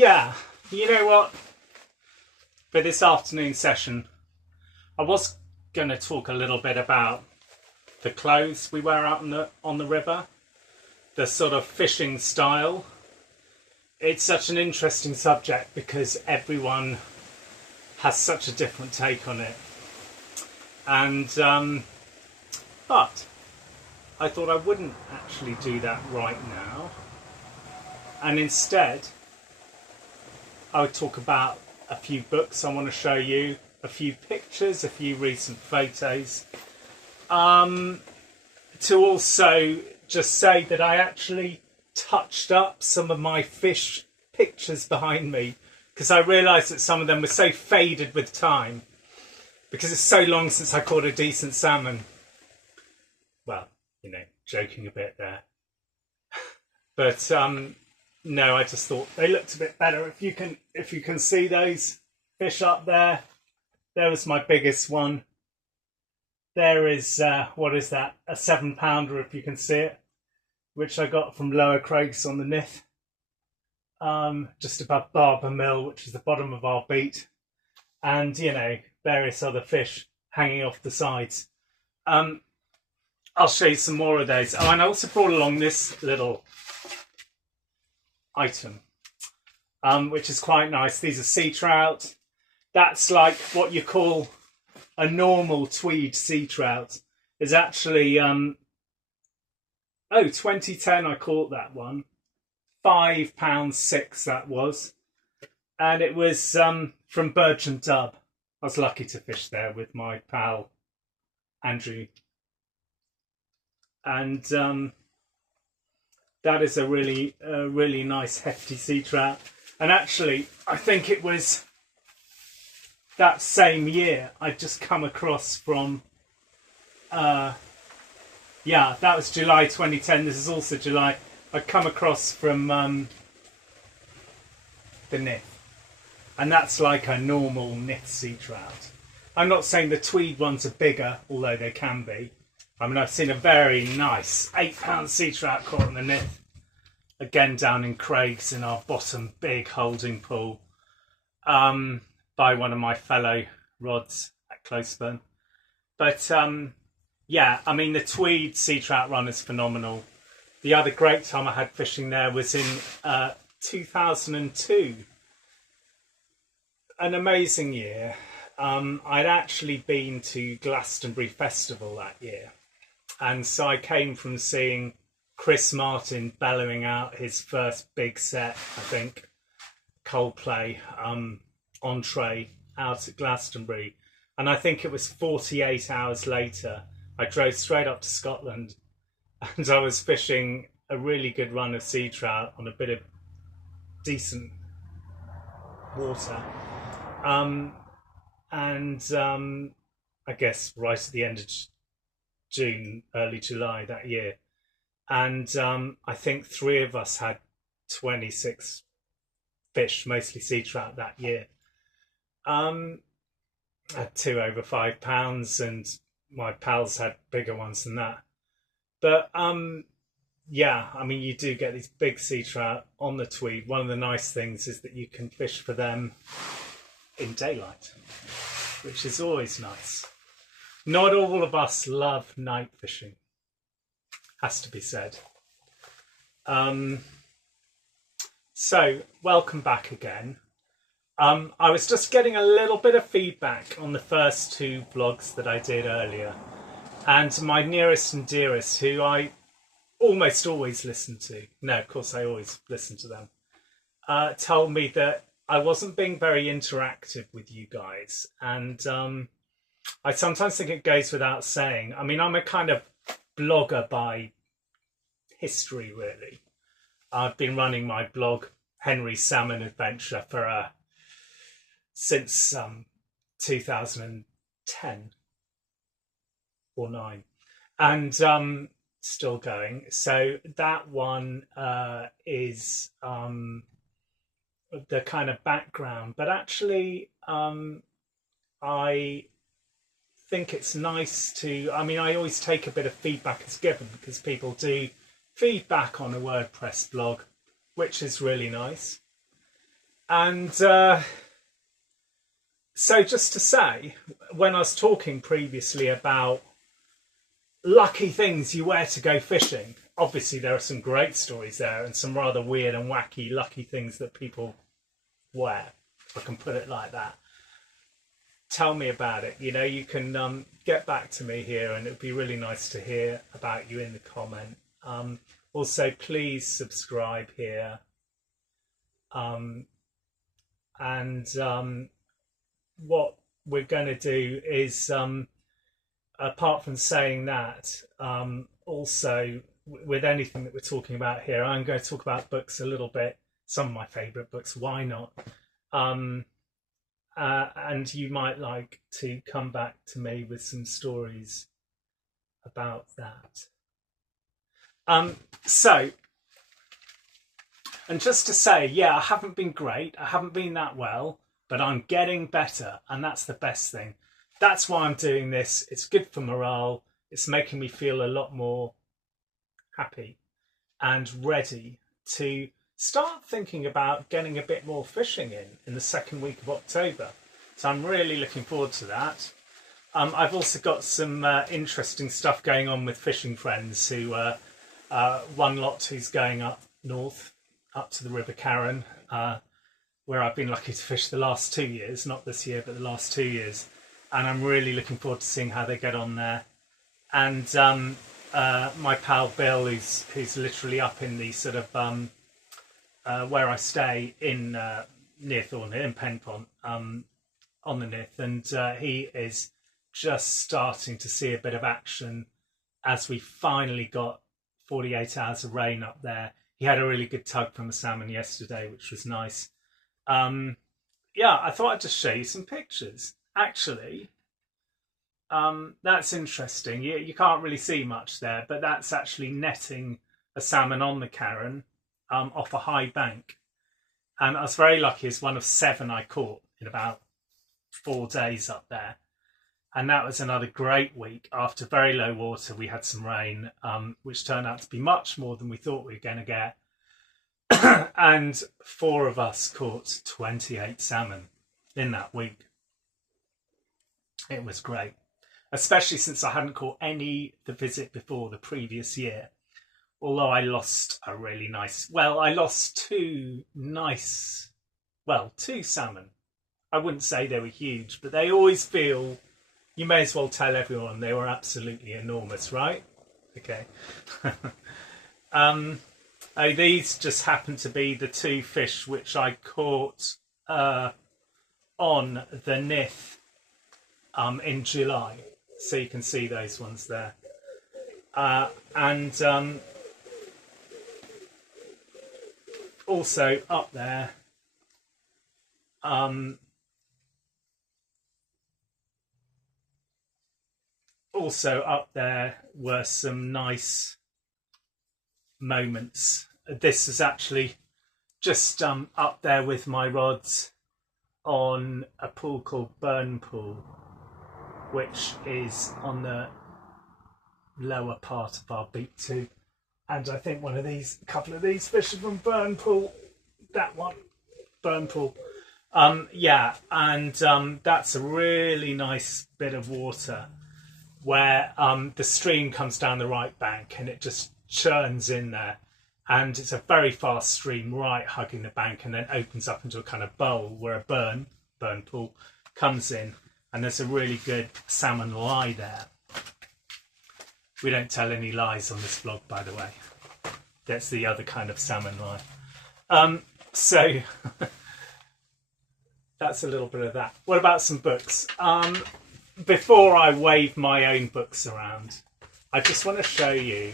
Yeah, you know what? For this afternoon session, I was going to talk a little bit about the clothes we wear out on the river, the sort of fishing style. It's such an interesting subject because everyone has such a different take on it. And but I thought I wouldn't actually do that right now, and instead I would talk about a few books I want to show you, a few pictures, a few recent photos, to also just say that I actually touched up some of my fish pictures behind me because I realised that some of them were so faded with time because it's so long since I caught a decent salmon. Well, you know, joking a bit there. But no, I just thought they looked a bit better. If you can see those fish up there, there was my biggest one. There is what is that? A 7-pounder, if you can see it, which I got from Lower Craigs on the Nith, just above Barber Mill, which is the bottom of our beat, and you know, various other fish hanging off the sides. I'll show you some more of those. Oh, and I also brought along this little item, which is quite nice. These are sea trout. That's like what you call a normal tweed sea trout. Is actually 2010 I caught that one. £5.6 that was, and it was from Birch and Dub. I was lucky to fish there with my pal Andrew, and that is a really nice hefty sea trout. And actually, I think it was that same year I'd just come across from that was July 2010. This is also July. I'd come across from the Nith, and that's like a normal Nith sea trout. I'm not saying the tweed ones are bigger, although they can be. I mean, I've seen a very nice 8-pound sea trout caught in the Nith, again down in Craigs in our bottom big holding pool, by one of my fellow rods at Closeburn. But yeah, I mean, the tweed sea trout run is phenomenal. The other great time I had fishing there was in 2002. An amazing year. I'd actually been to Glastonbury Festival that year. And so I came from seeing Chris Martin bellowing out his first big set, I think, Coldplay, entree out at Glastonbury. And I think it was 48 hours later, I drove straight up to Scotland and I was fishing a really good run of sea trout on a bit of decent water. I guess right at the end of June, early July that year. And I think 3 of us had 26 fish, mostly sea trout that year. I had 2 over 5 pounds, and my pals had bigger ones than that. But yeah, I mean, you do get these big sea trout on the Tweed. One of the nice things is that you can fish for them in daylight, which is always nice. Not all of us love night fishing, has to be said. So, welcome back again. I was just getting a little bit of feedback on the first 2 vlogs that I did earlier. And my nearest and dearest, who I almost always listen to, no, of course I always listen to them, told me that I wasn't being very interactive with you guys. And I sometimes think it goes without saying. I mean, I'm a kind of blogger by history, really. I've been running my blog, Henry's Salmon Adventure, for since 2010 or 9, and still going. So that one is the kind of background, but actually I think it's nice to, I mean, I always take a bit of feedback as given because people do feedback on a WordPress blog, which is really nice. And so just to say, when I was talking previously about lucky things you wear to go fishing, obviously there are some great stories there and some rather weird and wacky lucky things that people wear, if I can put it like that. Tell me about it. You know, you can get back to me here, and it would be really nice to hear about you in the comment. Also, please subscribe here. What we're going to do is, apart from saying that, also with anything that we're talking about here, I'm going to talk about books a little bit, some of my favourite books, why not? And you might like to come back to me with some stories about that. So, and just to say, yeah, I haven't been great, I haven't been that well, but I'm getting better, and that's the best thing. That's why I'm doing this. It's good for morale. It's making me feel a lot more happy and ready to start thinking about getting a bit more fishing in the second week of October. So I'm really looking forward to that. I've also got some interesting stuff going on with fishing friends who, one lot who's going up north, up to the River Carron, where I've been lucky to fish the last 2 years, not this year, but the last 2 years. And I'm really looking forward to seeing how they get on there. And my pal Bill, who's literally up in the sort of where I stay in near Thornhill, in Penpont, on the Nith, and he is just starting to see a bit of action as we finally got 48 hours of rain up there. He had a really good tug from a salmon yesterday, which was nice. Yeah, I thought I'd just show you some pictures. Actually, that's interesting. You can't really see much there, but that's actually netting a salmon on the Carron off a high bank. And I was very lucky as one of 7 I caught in about 4 days up there. And that was another great week. After very low water, we had some rain, which turned out to be much more than we thought we were going to get. And 4 of us caught 28 salmon in that week. It was great, especially since I hadn't caught any the visit before the previous year. Although I lost a really nice, I lost 2 salmon. I wouldn't say they were huge, but they always feel, you may as well tell everyone they were absolutely enormous, right? Okay. These just happen to be the 2 fish which I caught on the Nith in July. So you can see those ones there. And also up there, were some nice moments. This is actually just up there with my rods on a pool called Burn Pool, which is on the lower part of our beak too. And I think a couple of these fish are from Burn Pool. That one, Burn Pool. Yeah, and that's a really nice bit of water where the stream comes down the right bank and it just churns in there. And it's a very fast stream right hugging the bank and then opens up into a kind of bowl where a burn pool comes in. And there's a really good salmon lie there. We don't tell any lies on this vlog, by the way. That's the other kind of salmon lie. So that's a little bit of that. What about some books? Before I wave my own books around, I just want to show you.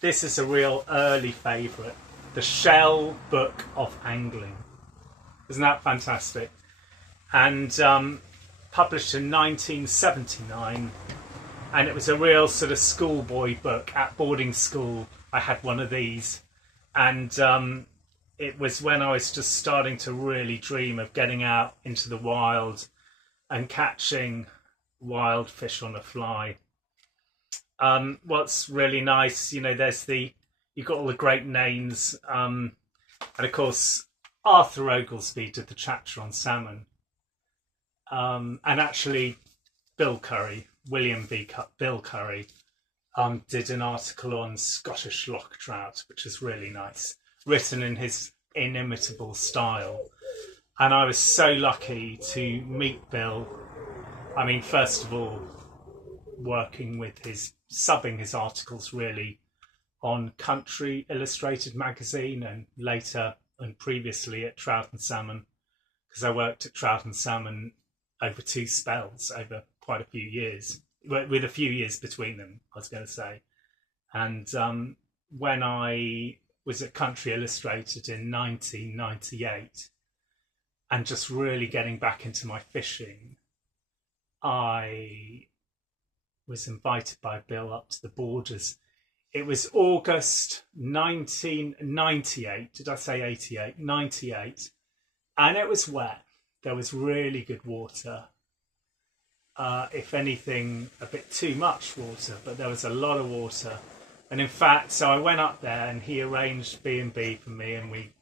This is a real early favourite. The Shell Book of Angling. Isn't that fantastic? And published in 1979. And it was a real sort of schoolboy book. At boarding school, I had one of these. And it was when I was just starting to really dream of getting out into the wild and catching wild fish on a fly. What's really nice, you know, you've got all the great names. And of course, Arthur Oglesby did the chapter on salmon, and actually Bill Curry, did an article on Scottish loch trout, which is really nice, written in his inimitable style. And I was so lucky to meet Bill. I mean, first of all, subbing his articles really on Country Illustrated magazine, and later and previously at Trout and Salmon, because I worked at Trout and Salmon over two spells over quite a few years, with a few years between them, I was going to say. And when I was at Country Illustrated in 1998 and just really getting back into my fishing, I was invited by Bill up to the Borders. It was August 1998. Did I say 88? 98. And it was wet. There was really good water. If anything, a bit too much water, but there was a lot of water. And in fact, so I went up there and he arranged B&B for me, and we,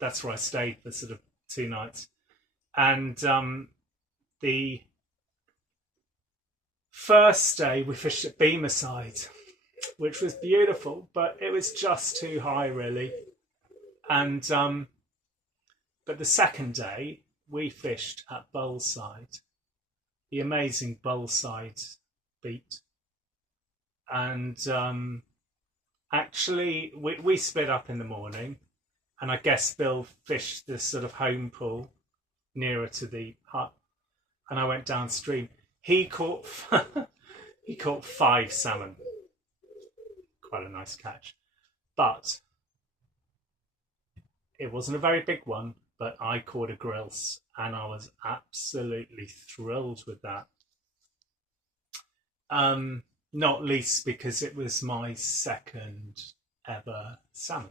that's where I stayed for sort of 2 nights. And the first day we fished at Beamerside, which was beautiful, but it was just too high really. And but the second day we fished at Bullside, the amazing Bullside beat. And actually we split up in the morning, and I guess Bill fished this sort of home pool nearer to the hut, and I went downstream. He caught 5 salmon. Quite a nice catch. But it wasn't a very big one, but I caught a grilse, and I was absolutely thrilled with that. Not least because it was my second ever salmon.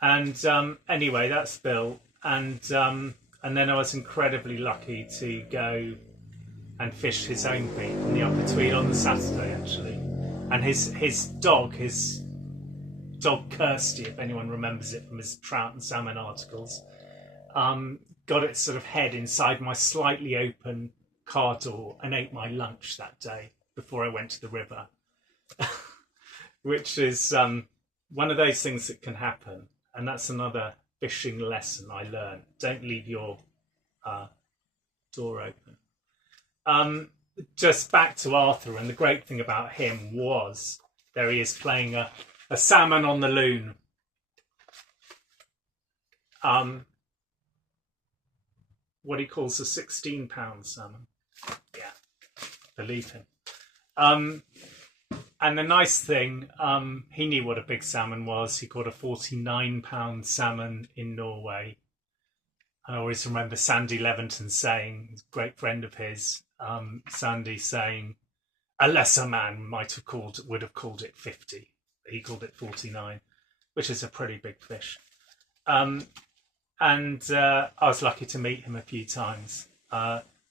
And anyway, that's Bill. And then I was incredibly lucky to go and fish his own beat in the Upper Tweed on the Saturday, actually. And his dog Kirsty, if anyone remembers it from his trout and salmon articles, got its sort of head inside my slightly open car door and ate my lunch that day before I went to the river, which is one of those things that can happen. And that's another fishing lesson I learned. Don't leave your door open. Just back to Arthur, and the great thing about him was there he is playing a salmon on the loon. What he calls a 16-pound salmon. Yeah, believe him. And the nice thing, he knew what a big salmon was. He caught a 49-pound salmon in Norway. I always remember Sandy Leventon saying, a great friend of his, Sandy saying, a lesser man would have called it 50. He called it 49, which is a pretty big fish. And I was lucky to meet him a few times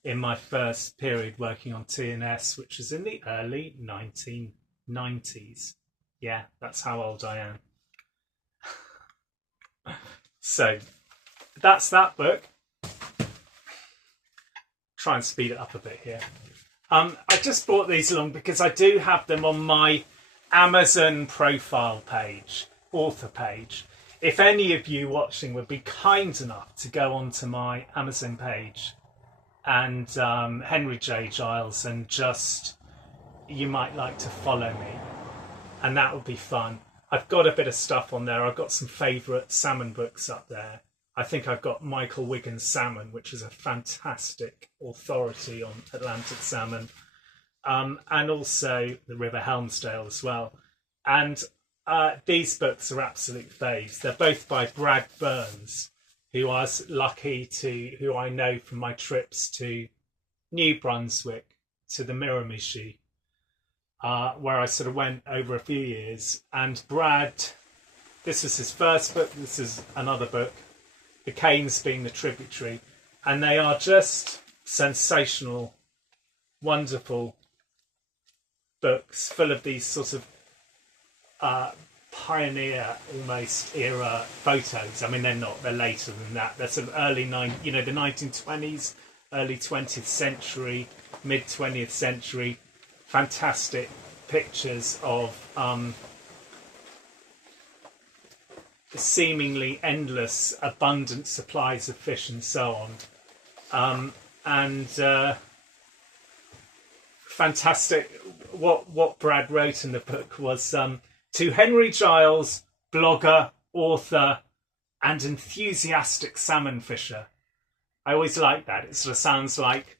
in my first period working on T&S, which was in the early 1990s. Yeah, that's how old I am. So that's that book. Try and speed it up a bit here. I just brought these along because I do have them on my Amazon profile page, author page. If any of you watching would be kind enough to go onto my Amazon page and Henry J. Giles, and just, you might like to follow me, and that would be fun. I've got a bit of stuff on there. I've got some favourite salmon books up there. I think I've got Michael Wigan's Salmon, which is a fantastic authority on Atlantic salmon, and also the River Helmsdale as well. And these books are absolute faves. They're both by Brad Burns, who I was lucky who I know from my trips to New Brunswick, to the Miramichi, where I sort of went over a few years. And Brad, this was his first book. This is another book, The Canes being the tributary. And they are just sensational, wonderful books full of these sort of pioneer almost era photos. I mean, they're not, they're later than that. They're sort of early the 1920s, early 20th century, mid 20th century. Fantastic pictures of seemingly endless, abundant supplies of fish and so on. And fantastic. What Brad wrote in the book was to Henry Giles, blogger, author, and enthusiastic salmon fisher. I always like that. It sort of sounds like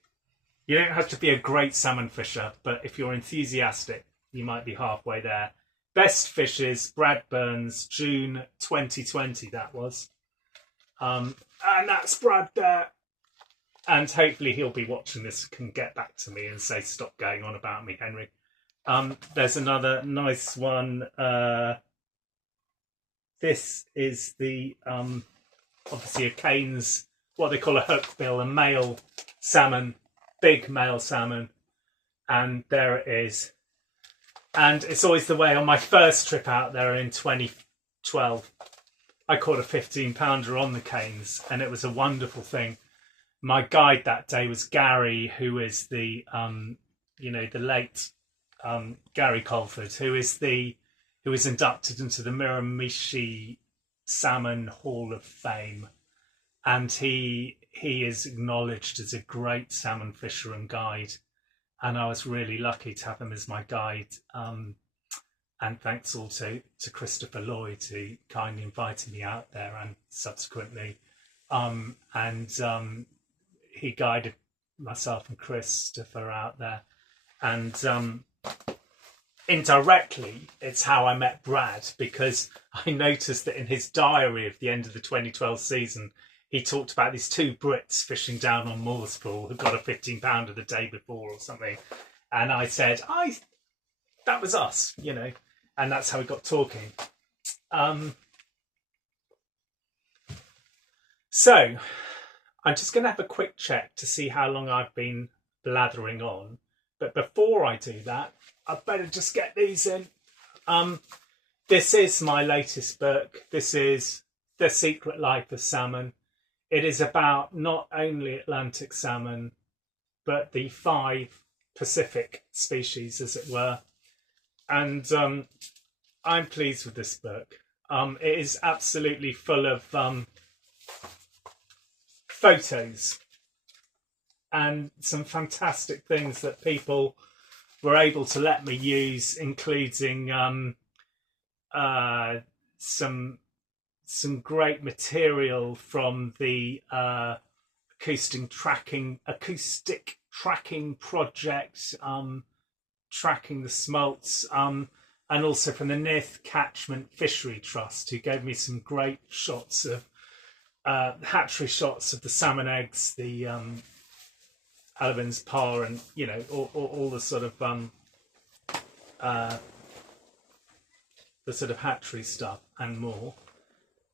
you don't have to be a great salmon fisher, but if you're enthusiastic, you might be halfway there. Best fishes, Brad Burns, June 2020, that was. And that's Brad there. And hopefully he'll be watching this, can get back to me and say, stop going on about me, Henry. There's another nice one. This is the, obviously a Cairns, what they call a hookbill, a male salmon, big male salmon. And there it is. And it's always the way on my first trip out there in 2012, I caught a 15-pounder on the Cairns, and it was a wonderful thing. My guide that day was Gary, who is the, the late Gary Colford, who is inducted into the Miramichi Salmon Hall of Fame, and he is acknowledged as a great salmon fisher and guide. And I was really lucky to have him as my guide. And thanks also to Christopher Lloyd, who kindly invited me out there, and subsequently, he guided myself and Christopher out there. And indirectly, it's how I met Brad, because I noticed that in his diary of the end of the 2012 season, he talked about these two Brits fishing down on Moorspool who got a 15-pounder the day before or something. And I said, that was us, and that's how we got talking. So I'm just going to have a quick check to see how long I've been blathering on. But before I do that, I'd better just get these in. This is my latest book. This is The Secret Life of Salmon. It is about not only Atlantic salmon, but the 5 Pacific species, as it were. And I'm pleased with this book. It is absolutely full of photos and some fantastic things that people were able to let me use, including some great material from the acoustic tracking project, tracking the smolts, and also from the Nith Catchment Fishery Trust, who gave me some great shots of hatchery shots of the salmon eggs, the Alevins par, and all the sort of hatchery stuff and more.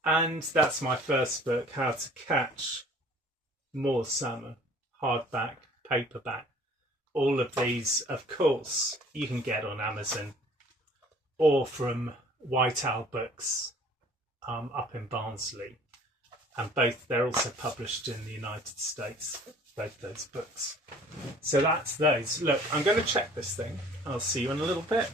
And that's my first book, How to Catch More Salmon, hardback, paperback. All of these, of course, you can get on Amazon or from White Owl Books up in Barnsley. And they're also published in the United States, both those books. So that's those. Look, I'm going to check this thing. I'll see you in a little bit.